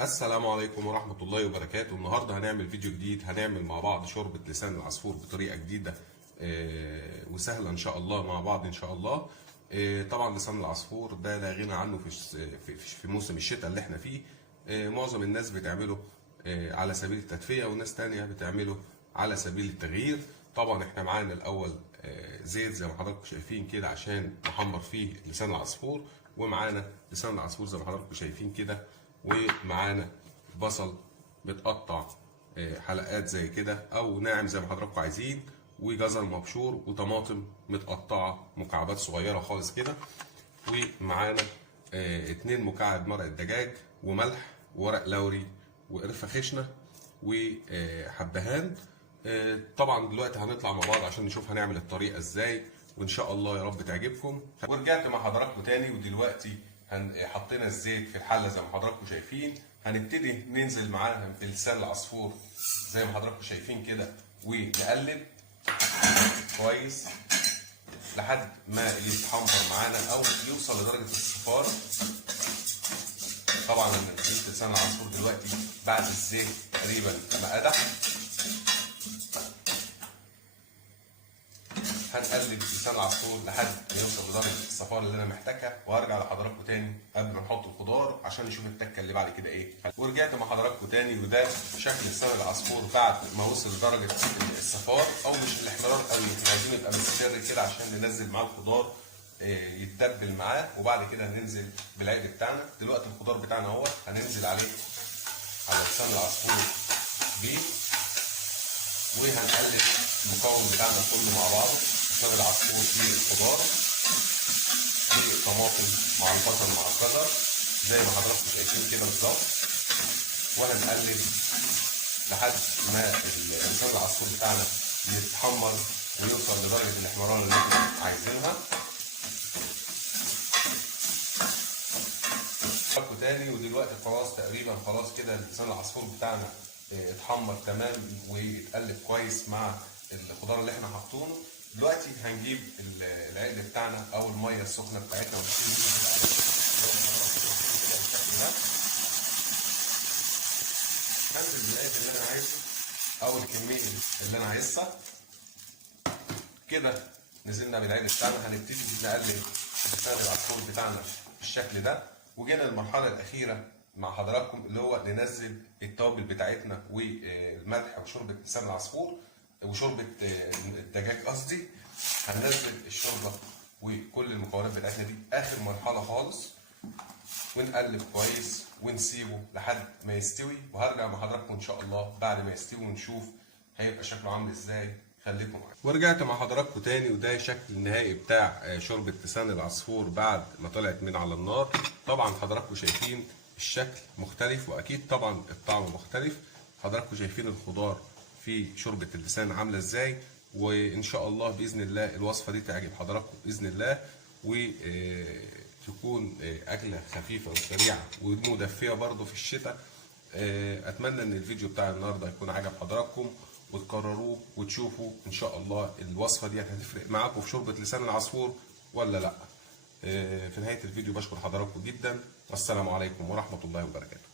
السلام عليكم ورحمة الله وبركاته. النهاردة هنعمل فيديو جديد، هنعمل مع بعض شوربة لسان العصفور بطريقة جديدة وسهلة إن شاء الله مع بعض إن شاء الله. طبعا لسان العصفور ده لا غنى عنه في موسم الشتاء اللي احنا فيه. معظم الناس بتعمله على سبيل التدفئة، وناس تانية بتعمله على سبيل التغيير. طبعا احنا معانا الأول زيت زي ما حضراتكم شايفين كده عشان نحمر فيه لسان العصفور، ومعانا لسان العصفور زي ما حضراتكم شايفين كده، ومعانا بصل متقطع حلقات زي كده او ناعم زي ما حضراتكم عايزين، وجزر مبشور، وطماطم متقطعه مكعبات صغيره خالص كده، ومعانا 2 مكعب مرق الدجاج، وملح، وورق لوري، وقرفه خشنه، وحبهان. طبعا دلوقتي هنطلع مع بعض عشان نشوف هنعمل الطريقه ازاي، وان شاء الله يا رب تعجبكم. ورجعت مع حضراتكم تاني، ودلوقتي حطينا الزيت في الحله زي ما حضراتكم شايفين. هنبتدي ننزل معاها بلسان العصفور زي ما حضراتكم شايفين كده، ونقلب كويس لحد ما يتحمر معانا او يوصل لدرجه الصفار. طبعا انا نزلت لسان العصفور دلوقتي بعد الزيت تقريبا ما قدح. هنقلب لسان العصفور لحد ما يوصل لدرجه الصفار اللي انا محتاجها، وهرجع لحضراتكم تاني قبل ما نحط الخضار عشان نشوف التكه اللي بعد كده ايه. ورجعت مع حضراتكم تاني، وده شكل لسان العصفور بعد ما وصل لدرجه الصفار او مش الاحمرار قوي. احنا عايزينه يبقى مستر كده عشان ننزل معاه الخضار يتبل معاه، وبعد كده هننزل بالعقل بتاعنا. دلوقتي الخضار بتاعنا اهو هننزل عليه على لسان العصفور بيه، وهنقلب المكون بتاعنا كله مع بعض. لسان العصفور فيه الخضار، فيه الطماطم مع البصل مع الجزر زي ما حضراتكم شايفين كده بالظبط، وهنقلب لحد ما لسان العصفور بتاعنا يتحمر ويوصل لدرجه الاحمرار اللي احنا عايزينها. تاني، ودلوقتي خلاص تقريبا خلاص كده لسان العصفور بتاعنا اتحمر تمام واتقلب كويس مع الخضار اللي احنا حاطينه. دلوقتي هنجيب العقل بتاعنا او الميه السخنه بتاعتنا هنزل بالعقل اللي انا عايزه او الكميه اللي انا عايزها كده. نزلنا بالعقل بتاعنا، هنبتدي نقلب لسان العصفور بتاعنا بالشكل ده. وجينا المرحله الاخيره مع حضراتكم اللي هو ننزل التوابل بتاعتنا والملح وشوربه لسان العصفور وشوربه الدجاج قصدي. هننزل الشوربه وكل المكونات بتاعتنا دي اخر مرحله خالص، ونقلب كويس ونسيبه لحد ما يستوي. وهرجع مع حضراتكم ان شاء الله بعد ما يستوي ونشوف هيبقى شكله عامل ازاي. خليكم معايا. ورجعت مع حضراتكم تاني، وده شكل النهائي بتاع شوربة لسان العصفور بعد ما طلعت من على النار. طبعا حضراتكم شايفين الشكل مختلف، واكيد طبعا الطعم مختلف. حضراتكم شايفين الخضار في شوربة اللسان عاملة ازاي. وان شاء الله باذن الله الوصفة دي تعجب حضراتكم باذن الله، وتكون اكلة خفيفة وسريعة ومدفية برضه في الشتاء. اتمنى ان الفيديو بتاع النهارده يكون عجب حضراتكم، وتكرروه وتشوفوا ان شاء الله الوصفه دي هتفرق معاكم في شوربه لسان العصفور ولا لا. في نهايه الفيديو بشكر حضراتكم جدا، والسلام عليكم ورحمه الله وبركاته.